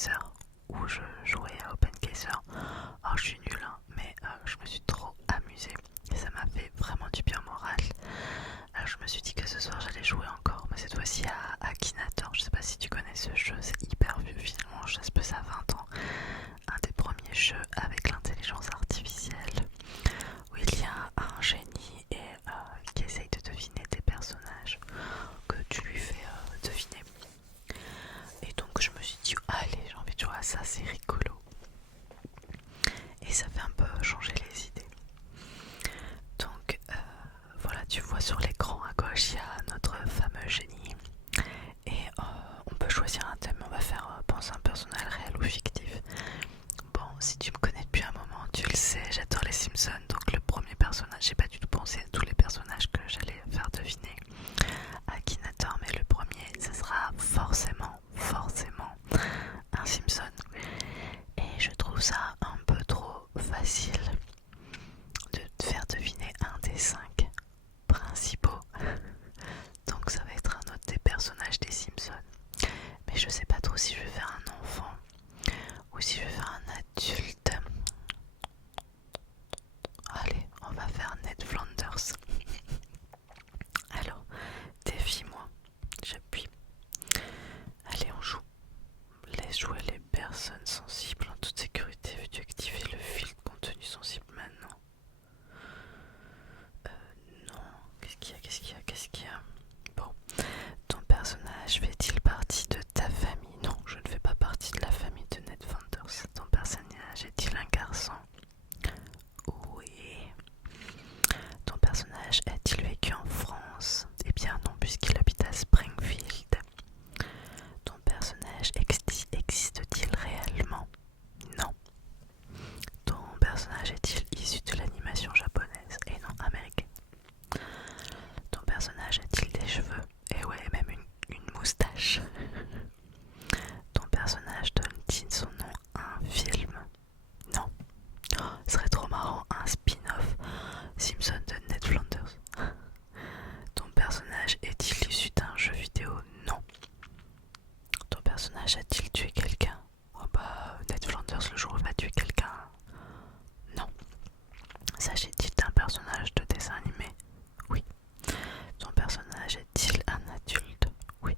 Caser où je jouais à Open Caser. Alors je suis nulle hein, mais je me suis trop amusée et ça m'a fait vraiment du bien au moral. Alors je me suis dit que ce soir j'allais jouer encore, mais cette fois-ci à Akinator. Je sais pas si tu connais ce jeu, c'est hyper vieux finalement, je sais pas, ça a 20 ans. Un des premiers jeux avec l'intelligence artificielle où il y a un génie et qui essaye de deviner tes personnages que tu lui fais deviner. Et donc je me suis dit allez, j'ai envie de jouer à ça, c'est rigolo. Et ça fait un peu changer les idées. Donc voilà, tu vois sur l'écran à gauche il y a notre fameux génie. Et on peut choisir un thème, on va faire penser à un personnage réel ou fictif. Bon, si tu me connais depuis un moment, tu le sais, j'adore les Simpsons. Donc le premier personnage, j'ai pas du tout pensé à tous les personnages que j'allais faire deviner à Akinator, mais le premier, ce sera forcément un Simpson. Et je trouve ça un peu trop facile de te faire deviner un des 5 principaux. Donc ça va être un autre des personnages des Simpsons. Mais je sais pas trop si je vais faire un enfant ou si je vais faire un adulte. Allez, on va faire Ned Flanders. Alors, défie-moi. J'appuie. Allez, on joue. Laisse jouer les personnes sensibles en toute sécurité. Veux-tu activer le filtre contenu sensible maintenant? Non. Qu'est-ce qu'il y a? Bon. Ton personnage fait-il partie de ta famille? Non, je ne fais pas partie de la famille de Ned Flanders. Ton personnage est-il un garçon? Oui. Ton personnage a-t-il vécu en France? Eh bien non, puisqu'il habite à Springfield. Ton personnage existe-t-il réellement? Non. Ton personnage est-il issu de l'animation japonaise et non américaine? Ton personnage a-t-il des cheveux? Et ouais, même une moustache. Ton personnage donne-t-il son nom à un film? Non. Oh, ce serait trop marrant, un spin-off Simpson de Ned Flanders. Ton personnage est-il issu d'un jeu vidéo? Non. Ton personnage a-t-il tué quelqu'un? Oh bah, Ned Flanders le jour où il va tuer quelqu'un. Non. S'agit-il d'un personnage de dessin animé? Oui. Ton personnage est-il un adulte? Oui.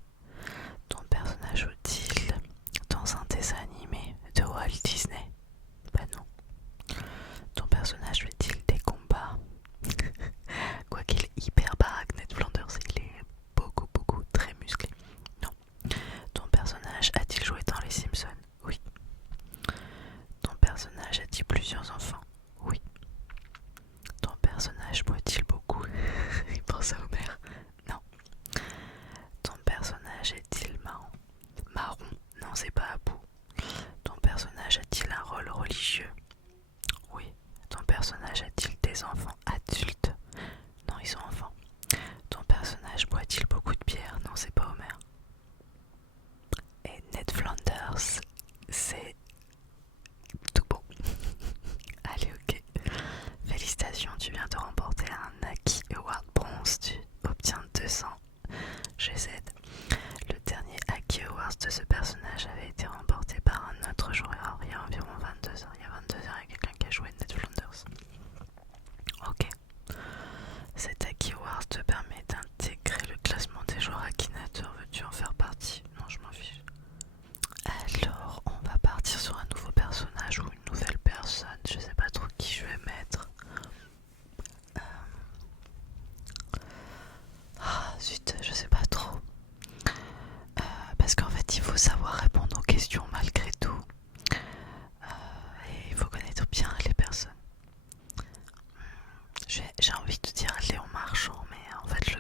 Ton personnage joue-t-il dans un dessin animé de Walt Disney? Bah non. Ton personnage fait-il des combats? Quoiqu'il est hyper baraque, Ned Flanders, il est beaucoup très musclé. Non. Ton personnage a-t-il joué dans les Simpsons? Oui. Ton personnage a-t-il plusieurs enfants? Oui. Ton personnage boit-il beaucoup? Il pense à Homer. Non. Ton personnage est-il marron? Marron? Non, c'est pas Apu. Ton personnage a-t-il un rôle religieux? Oui. Ton personnage a-t-il des enfants adultes? Non, ils sont enfants. Ton personnage boit-il beaucoup de bière? Non, c'est pas Homer. Et Ned Flanders, c'est tout bon. Allez, ok. Félicitations, tu viens de remporter un Aki Award bronze. Tu obtiens 200 GZ. Le dernier Aki Award de ce personnage avait été remporté par un autre joueur il y a environ 22 heures. Il y a 22 heures, il y a quelqu'un qui a joué Ned Flanders. Ok. Cet Aki Award te permet d'intégrer le classement des joueurs Akinator. Veux-tu en faire partie? Non, je m'en fiche. Alors, on va partir sur un nouveau personnage ou une nouvelle personne. Je sais pas trop qui je vais mettre. Zut, je sais pas trop. Parce qu'en fait, il faut savoir répondre aux questions malgré tout. Et il faut connaître bien les personnes. J'ai envie de dire Léon Marchand, mais en fait,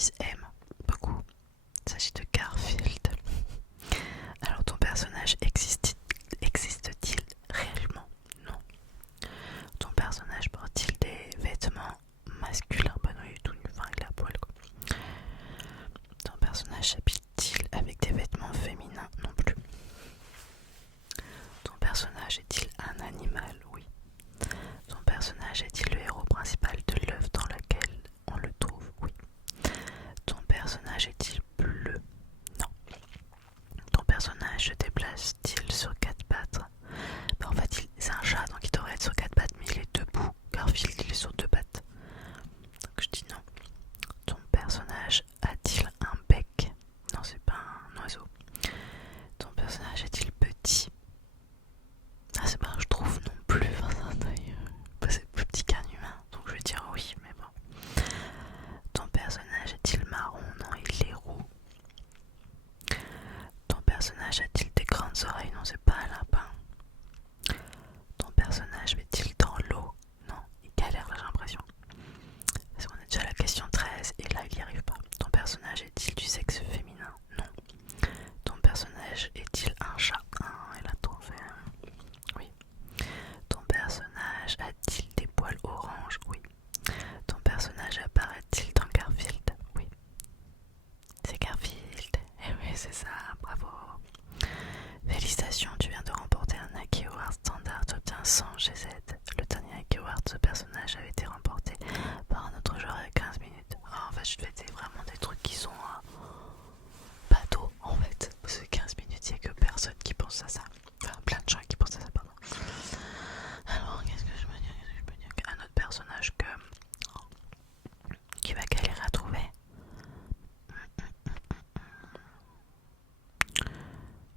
fils aime beaucoup. Il s'agit de Garfield. Alors ton personnage existe-t-il réellement? Non. Ton personnage porte-t-il des vêtements masculins? Bah non, il est tout nu, enfin il est à poil quoi. Ton personnage s'habille-t-il avec des vêtements féminins? Non plus. Ton personnage est-il un animal? Oui. Ton personnage est-il le héros principal de l'œuvre dans laquelle on le trouve? Oui. Ton personnage est-il bleu? Non. Ton personnage se déplace-t-il sur quatre pattes? Bah en fait c'est un chat donc il devrait être sur quatre pattes mais il est debout. Garfield il est sur deux pattes. Donc je dis non. Ton personnage a-t-il un bec? Non c'est pas un oiseau. Ton personnage est-il petit? Ah c'est pas un je trouve non plus. C'est plus petit qu'un humain donc je vais dire oui mais bon. Ton personnage est-il marron? Non il est roux. Ton personnage a-t-il des grandes oreilles? Non, c'est pas un lapin. Ton personnage va-t-il dans l'eau? Non, il galère là, j'ai l'impression. Parce qu'on est déjà à la question 13 et là il n'y arrive pas. Ton personnage est-il du sexe féminin? Non. Ton personnage est-il un chat? Ah, il a trop fait. Oui. Ton personnage a-t-il des poils orange? Oui. Ton personnage apparaît-il dans Garfield? Oui. C'est Garfield. Eh oui, c'est ça, bravo. Félicitations, tu viens de remporter un Aki Award standard, tu obtiens 100 GZ. Le dernier Aki Award de ce personnage avait été remporté par un autre joueur il y a 15 minutes. Oh, en fait, je te fais vraiment des trucs qui sont bateaux en fait. Parce que 15 minutes, il n'y a que personne qui pense à ça. Enfin, plein de gens qui pensent à ça, pardon. Alors, qu'est-ce que je peux dire? Un autre personnage qui va galérer à trouver.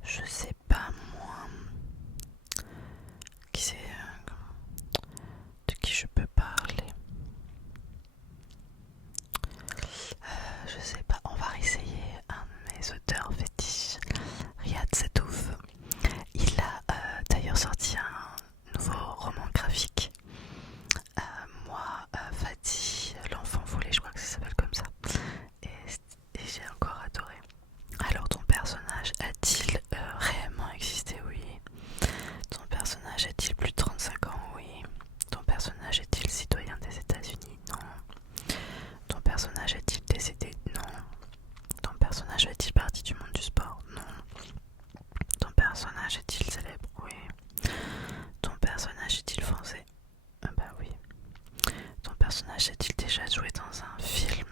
Je sais pas moi. Qui c'est de qui je peux parler? Je sais pas, on va réessayer un de mes auteurs fétiches, Riyad Satouf. Il a d'ailleurs sorti un nouveau roman graphique. Moi, Fatih, l'enfant volé, je crois que ça s'appelle comme ça. Et j'ai encore adoré. Alors ton personnage a-t-il réellement existé? Oui. Ton personnage a-t-il plus de 35 ans? Oui. Ton personnage est-il citoyen des États-Unis? Non. Ton personnage est-il décédé? Non. Ton personnage fait-il partie du monde du sport? Non. Ton personnage est-il célèbre? Oui. Ton personnage est-il français? Ah bah oui. Ton personnage a-t-il déjà joué dans un film?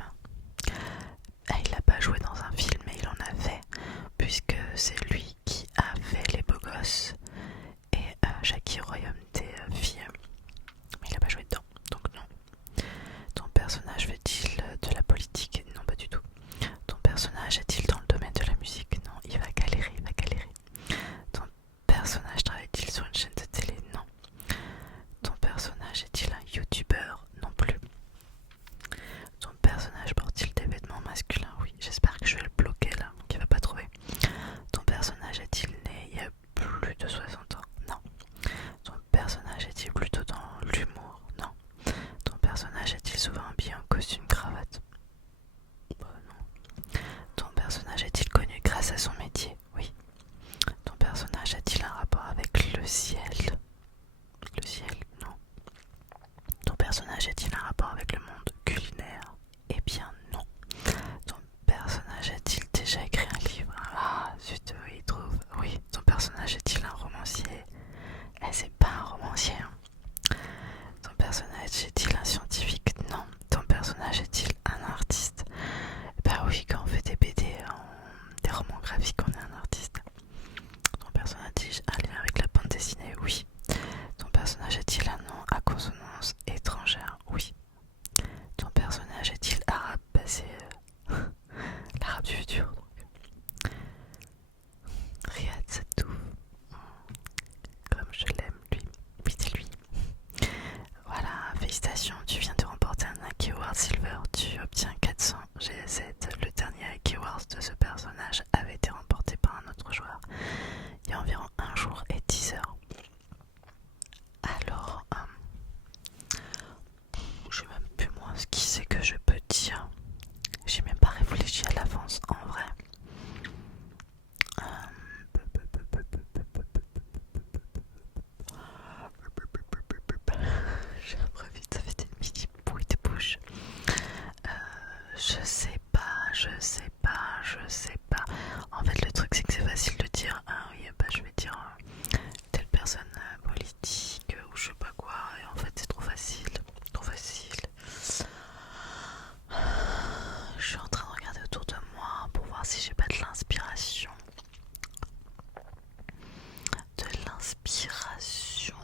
Ah, il n'a pas joué dans un film mais il en a fait, puisque c'est lui qui a fait Les Beaux Gosses et Jackie Royaume des filles. Mais il n'a pas joué dedans, donc non. Ton personnage fait-il de la politique? Non, pas du tout. Ton personnage est-il dans le domaine de la musique? Non, il va galérer, il va galérer. Ton personnage travaille-t-il sur une chaîne de télé? Non. Ton personnage est-il un youtubeur? Non plus. Ton personnage porte-t-il des vêtements masculins? Oui, j'espère que je vais le bloquer là, donc il va pas trouver. Ton personnage est-il né il y a plus de 60 ans? Non. Ton personnage est-il plutôt dans l'humour? Non. Ton personnage est-il souvent habillé en costume cravate? Bah non. Ton personnage est-il connu grâce à son métier? Oui. Ton personnage a-t-il un rapport avec le ciel? Le ciel? Non. Ton personnage a-t-il un rapport avec le monde culinaire? Eh bien non. Ton personnage a-t-il déjà écrit un livre? Ah zut, oui, il trouve. Oui. Ton personnage est-il un romancier? Eh, c'est pas un romancier. Hein. Ton personnage est-il un scientifique? Non. Ton personnage est-il un artiste? Bah oui, quand on fait des BD, des romans graphiques, on est un artiste. Ton personnage a-t-il un lien avec la bande dessinée? Oui. Ton personnage est-il un nom à consonance étrangère? Oui. Ton personnage est-il arabe? Bah c'est l'arabe du futur. Donc. Riyad Satouf. Comme je l'aime, lui. Oui, c'est lui. Voilà, félicitations, tu viens de remporter un Aki Award Silver. Tu obtiens 400 GZ. Le dernier Aki Award de ce personnage avait été remporté par un autre joueur il y a environ 1 jour et 10 heures. Alors, je sais même plus moi ce qui c'est que je peux dire. J'ai même pas Je sais pas, je sais pas. En fait, le truc, c'est que c'est facile de dire, ah oui, bah je vais dire telle personne politique ou je sais pas quoi. Et en fait, c'est trop facile, trop facile. Je suis en train de regarder autour de moi pour voir si j'ai pas de l'inspiration. De l'inspiration.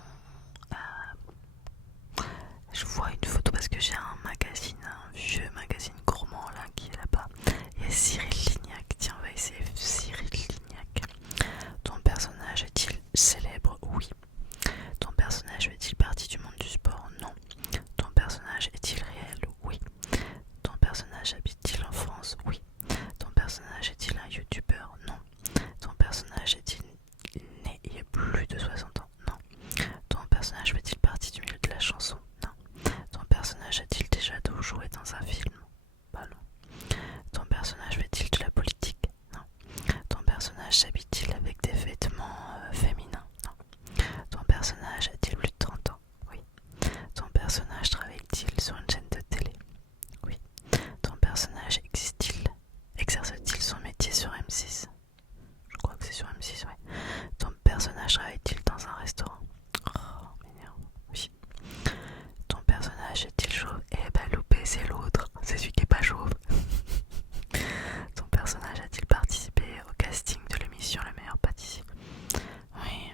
Je vois une photo parce que j'ai un magazine, un vieux magazine gourmand là qui est là-bas. Il y a Cyril Lignac. Tiens, on va essayer Cyril Lignac. Ton personnage est-il célèbre? Oui. Ton personnage fait-il partie du monde du sport? Non. Ton personnage est-il réel? Oui. Ton personnage habite-t-il en France? Oui. Ton personnage est-il un youtubeur? Non. Ton personnage est-il né il y a plus de 60 ans? Non. Ton personnage fait-il partie du milieu de la chanson? Non. Ton personnage a-t-il déjà joué dans un film? Bah non. Ton personnage fait-il de la politique? Non. Ton personnage s'habille-t-il avec des vêtements féminins? Non. Ton personnage a-t-il plus de 30 ans? Oui. Ton personnage travaille-t-il sur une chaîne de télé? Oui. Ton personnage exerce-t-il son métier sur M6? Je crois que c'est sur M6, ouais. Ton personnage travaille-t-il dans un restaurant? Oh, m'énerve. Oui. Ton personnage est-il chauve? Eh bah loupé, c'est l'autre. C'est celui qui est pas chauve. Ton personnage a-t-il participé au casting de l'émission Le Meilleur Pâtissier? Oui.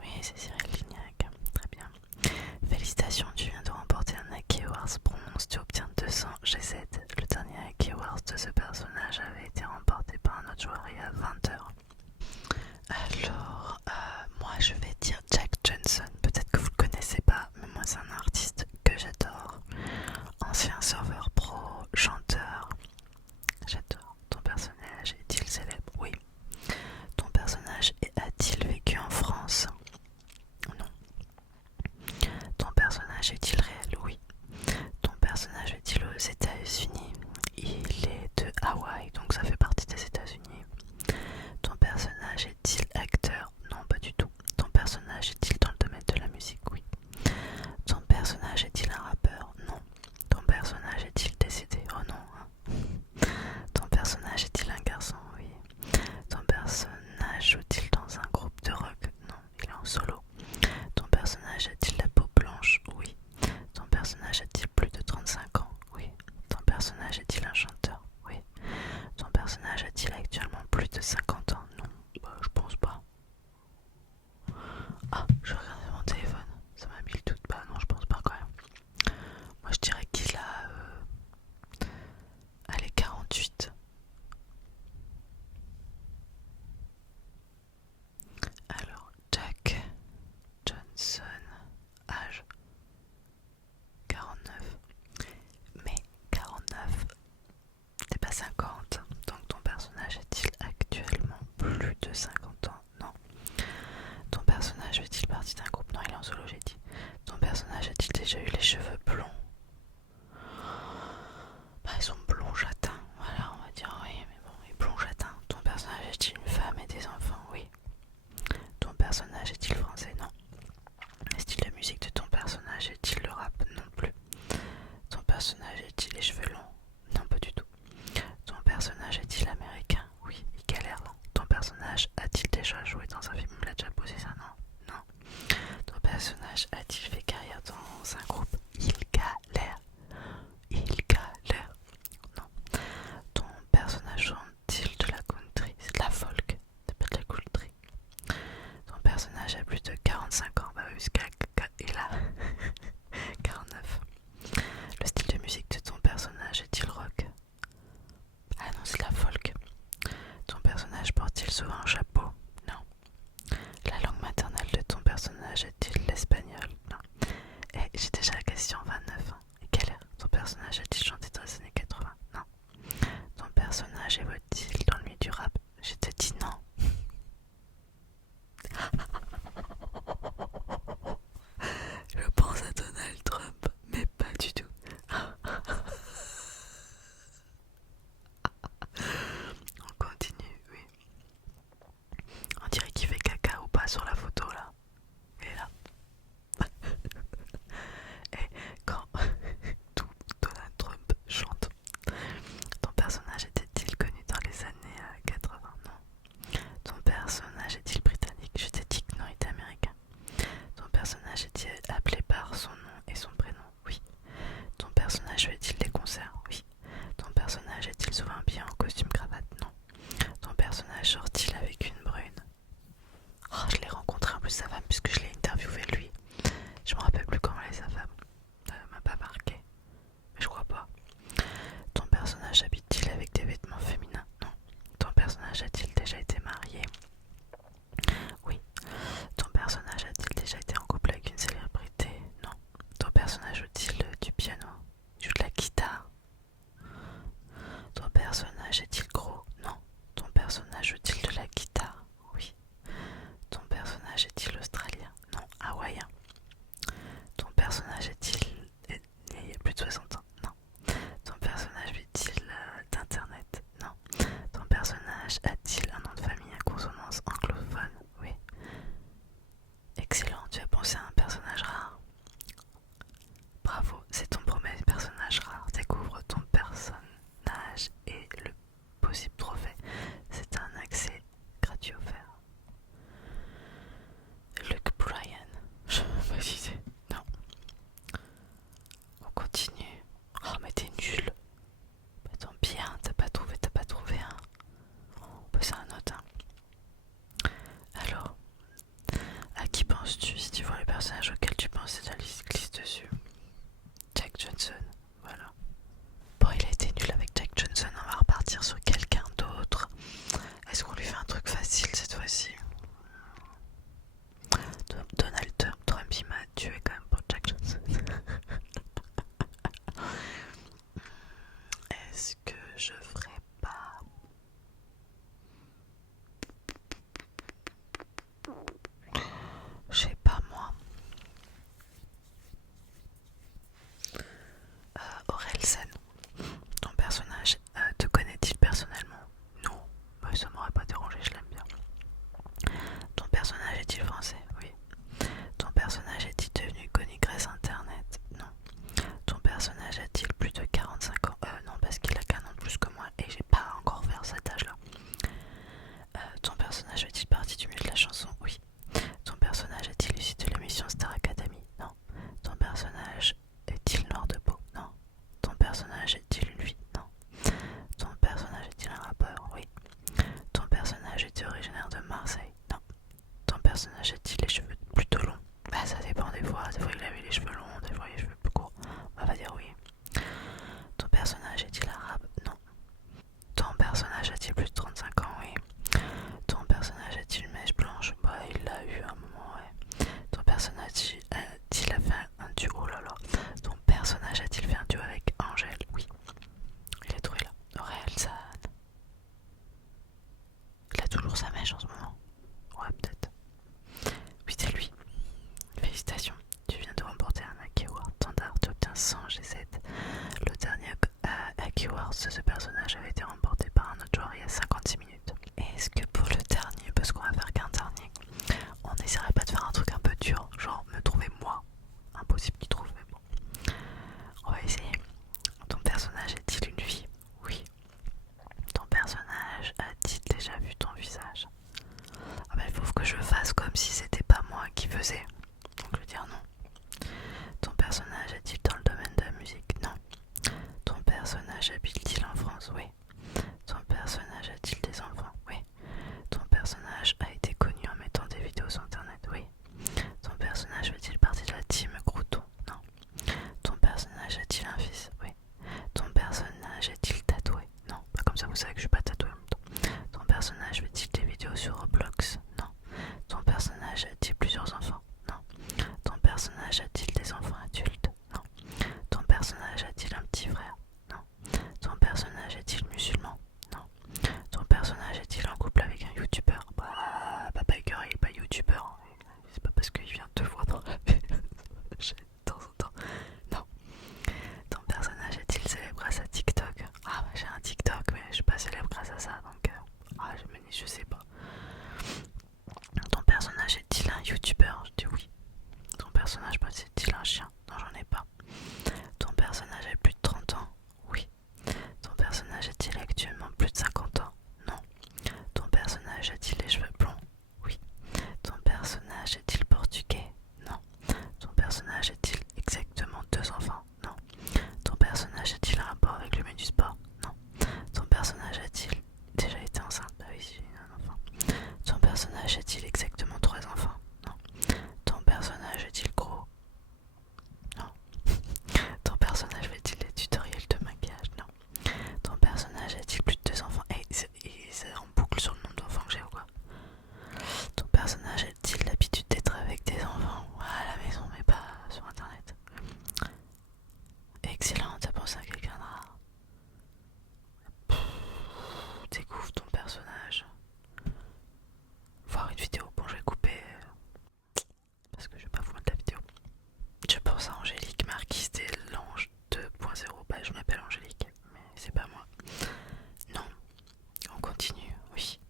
Oui, c'est Cyril Lignac. Très bien. Félicitations, tu viens de remporter un Aki Awards Bronze. Tu obtiens 200 GZ. Le dernier Aki Awards de ce personnage avait été remporté par un autre joueur il y a 20 heures. Alors, moi je vais dire Jack Johnson. Peut-être que vous le connaissez pas, mais moi c'est un artiste que j'adore. Ancien serveur pro, chanteur. J'adore. Ton personnage est-il célèbre? Oui. Ton personnage a-t-il vécu en France? Non. Ton personnage est-il réel? Oui. Ton personnage est-il aux États-Unis? Il est de Hawaï. personnage est-il souvent habillé en costume cravate? Non. Ton personnage sort-il avec une brune? Oh, je l'ai rencontré en plus sa femme puisque je l'ai interviewé lui. Je me rappelle plus comment elle est sa femme. M'a pas marqué. Mais je crois pas. Ton personnage habite-t-il avec des vêtements féminins? Non. Ton personnage a-t-il déjà été marié? Oui. Ton personnage a-t-il déjà été en couple avec une célébrité? Non. Ton personnage joue-t-il du piano? Il joue de la guitare? Ton personnage est-il gros? Non. Ton personnage joue-t-il de la guitare? Oui. Ton personnage est-il australien? Non. Hawaïen? Ton personnage est-il il y a plus de 60 ans? Non. Ton personnage vit-il d'internet? Non. Ton personnage a-t-il un nom de famille à consonance anglophone? Oui. Excellent, tu as pensé à un personnage rare. Bravo, c'est ton premier personnage rare. Découvre ton personnage et le possible trophée. C'est un accès gratuit offert. Luke Bryan. Je sais pas si c'est. Non. On continue. Oh, mais t'es nul. Bah, tant pis, hein, t'as pas trouvé, hein. On passe à un autre, hein. Alors, à qui penses-tu si tu vois les personnages auxquels tu penses, c'est ta liste glisse dessus. Jack Johnson, voilà. Bon, il a été nul avec Jack Johnson, on va repartir sur quelqu'un d'autre. Est-ce qu'on lui fait un truc facile cette fois-ci? Donald Trump, il m'a tué quand même pour Jack Johnson. Est-ce que je ferais pas... Je sais pas moi. Orelsan, ton personnage te connaît-il personnellement? Non, mais ça m'aurait pas dérangé, je l'aime bien. Ton personnage est-il français? Oui. Ton personnage est-il devenu connu grâce à internet? Non. Ton personnage a-t-il plus de 45 ans? Non, parce qu'il a qu'un an de plus que moi et j'ai pas encore vers cet âge-là. Ton personnage fait-il partie du milieu de la chanson? Oui. Ton personnage est-il issu de l'émission Star Academy? Non. Ton personnage est-il noir de peau? Non. Ton personnage est-il une fille? Non. Ton personnage est-il un rappeur? Oui. Ton personnage est-il originaire de Marseille? Non. Ton personnage a-t-il les cheveux plutôt longs? Bah ça dépend des fois. Des fois il avait les cheveux longs, des fois les cheveux plus courts. On va dire oui. Ton personnage est-il arabe? Non. Ton personnage a-t-il plus de 35 ans? Oui. Ton personnage a-t-il une mèche blanche? Bah il l'a eu à un moment, ouais. Ton personnage a-t-il fait un duo? Oh là là. Ton personnage a-t-il fait un duo avec Angèle? Oui. Il est trouvé là. Orelsan. Il a toujours sa mèche en ce moment. Ouais, peut-être. Oui, c'est lui. Félicitations. Tu viens de remporter un Aki Award standard. Tu obtiens 100 G7. Le dernier Aki Award de ce personnage avait été remporté par un autre joueur il y a 56 minutes. Est-ce que pour le dernier, parce qu'on va faire qu'un dernier, on n'essaierait pas de faire un truc un peu dur, genre me trouver moi? Impossible qu'il trouve, mais bon. On va essayer. Ton personnage est-il une fille? Oui. Ton personnage a-t-il déjà vu ton visage? Ah bah il faut que je fasse comme si c'était pas moi qui faisais. Donc je vais dire non. Ton personnage est-il dans le domaine de la musique? Non. Ton personnage habite-t-il en France? Oui. Ton personnage a-t-il des enfants? Oui. Ton personnage a été connu en mettant des vidéos sur internet? Oui. Ton personnage fait-il partie de la team Crouton? Non. Ton personnage a-t-il un fils? Oui. Ton personnage est-il tatoué? Non. Bah comme ça vous savez que je suis pas tatoué en même temps. Ton personnage fait-il des vidéos sur Roblox? Non. Ton personnage a-t-il plusieurs enfants? Non. Ton personnage a-t-il des enfants adultes? Non. Ton personnage a-t-il un petit frère? Non. Ton personnage est-il musulman? Non. Ton personnage est-il en couple avec un youtubeur? Bah, Papa Iker il est pas youtubeur. C'est pas parce qu'il vient 2 fois dans la vie. De temps en temps. Non. Ton personnage est-il célèbre grâce à TikTok? Ah, bah, j'ai un TikTok, mais je suis pas célèbre découvre ton personnage. Voir une vidéo. Bon, je vais couper parce que je vais pas vous mettre la vidéo. Je pense à Angélique Marquis des l'ange 2.0. Bah, je m'appelle Angélique, mais c'est pas moi. Non, on continue, oui.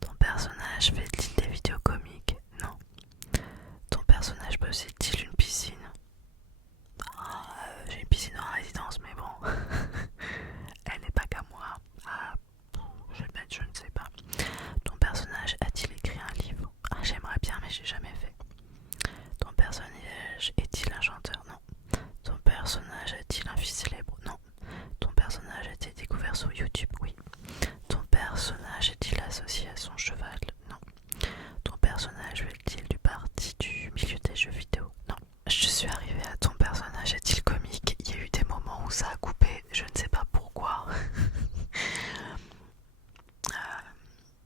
Ton personnage fait-il des vidéos comiques? Non. Ton personnage possède-t-il une piscine? J'ai une piscine en résidence, mais bon. Elle n'est pas qu'à moi. Je vais le mettre, je ne sais pas. Ton personnage a-t-il écrit un livre? J'aimerais bien, mais j'ai jamais fait. Ton personnage est-il un chanteur? Non. Ton personnage a-t-il un fils célèbre? Non. Ton personnage a-t-il découvert sur YouTube? Oui. Ton personnage est-il associé à son cheval? Non. Ton personnage fait-il du parti du milieu des jeux vidéo? Non. Je suis arrivée à ton personnage est-il comique? Il y a eu des moments où ça a coupé, je ne sais pas pourquoi.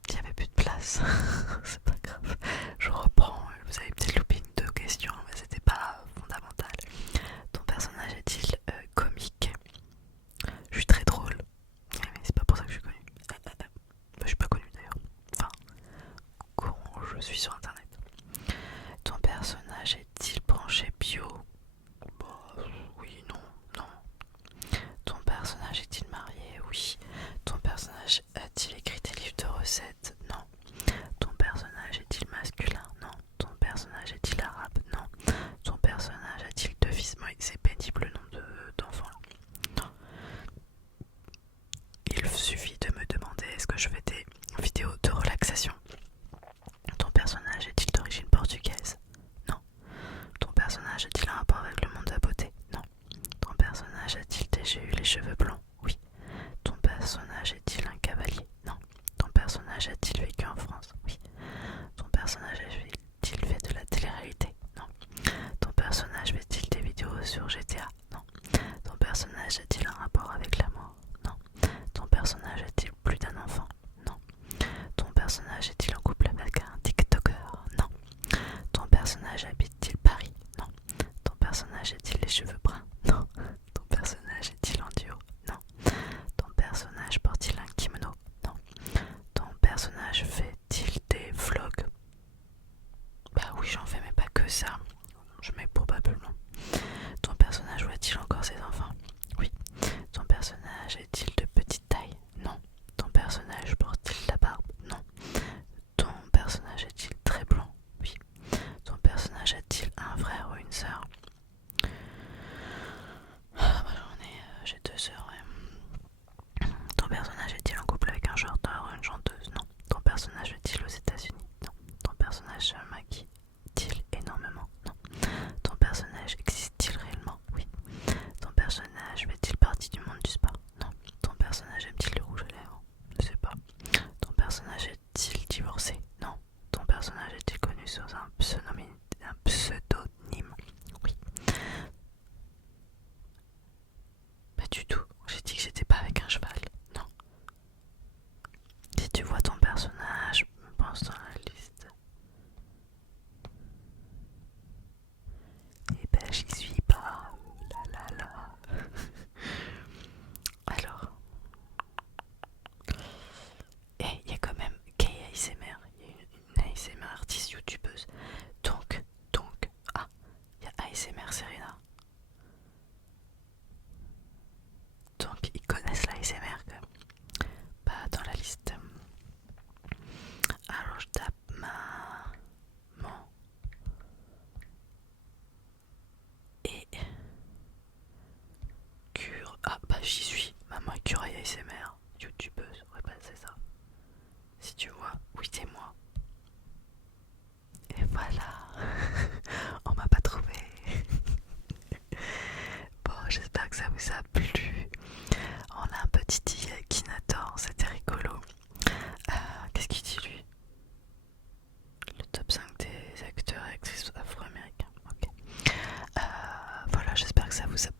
Il n'y avait plus de place. C'est pas grave. Je reprends. Vous avez peut-être loupé une deux questions, mais c'était pas fondamental. Ton personnage est-il comique? Je suis très drôle. Mais c'est pas pour ça que je suis connue. Je suis pas connue d'ailleurs. Enfin, quand je suis sur internet. Ton personnage est-il branché bio? Bah, oui, non, non. Ton personnage est-il marié? Oui. Ton personnage a-t-il écrit des livres de recettes? Non. Ton personnage est-il masculin? Non. Ton personnage est-il arabe? Non. Ton personnage a-t-il deux fils? Oui, c'est pénible le nombre d'enfants là. Non. Il suffit de me demander est-ce que je fais des vidéos de relaxation. Ton personnage est-il d'origine portugaise? Non. Ton personnage a-t-il un rapport avec le monde de la beauté? Non. Ton personnage a-t-il déjà eu les cheveux blonds? Oui. Ton personnage est-il un cavalier? Non. Ton personnage a-t-il vécu en France? Oui. Ton personnage a-t-il fait de la télé-réalité? Non. Ton personnage fait-il des vidéos sur GTA? Non. Ton personnage a-t-il un rapport avec la mort? Non. Ton personnage a-t-il plus d'un enfant? Non. Ton personnage est-il en couple avec un TikToker? Non. Ton personnage habite-t-il Paris? Non. Ton personnage a-t-il les cheveux bruns? Non. Ton personnage est-il en duo? Non. Ton personnage porte-t-il un kimono? Non. Ton personnage fait-il des vlogs? Bah oui, j'en fais, mais pas que ça. Je mets probablement. Ton personnage voit-il encore ses enfants? Oui. Ton personnage est-il de petite taille? Non. Ton personnage porte-t-il la barbe? Non. Ton personnage est-il très blond? Oui. Ton personnage a-t-il un frère ou une sœur? J'ai deux sœurs, ouais. Ton personnage est-il en couple avec un chanteur ou une chanteuse? Non. Ton personnage est-il aux États-Unis? Non. Ton personnage se maquille-t-il énormément? Non. Ton personnage existe-t-il réellement? Oui. Ton personnage fait-il partie du monde du sport? Non. Ton personnage aime-t-il le rouge à lèvres? Je sais pas. Ton personnage est-il divorcé? Non. Ton personnage est-il connu sous un pseudonyme? Oui. Pas du tout. J'ai dit que j'étais pas avec un cheval. Non. Si tu vois ton personnage, pense dans la liste. Et ben j'y suis pas. La la la. Alors. Et il y a quand même Kay ASMR. Il y a une ASMR artiste youtubeuse. Donc. Ah, il y a ASMR Serena. Donc ils connaissent l'ASMR quand même. Pas dans la liste. Alors je tape maman et cure. Ah bah j'y suis. Maman et cure ASMR. Youtubeuse. Ouais bah c'est ça. Si tu vois, oui c'est moi. Et voilà. On m'a pas trouvé. Bon j'espère que ça vous a plu. On a un petit Akinator, c'était rigolo. Qu'est-ce qu'il dit lui? Le top 5 des acteurs et actrices afro-américains. Ok. Voilà, j'espère que ça vous a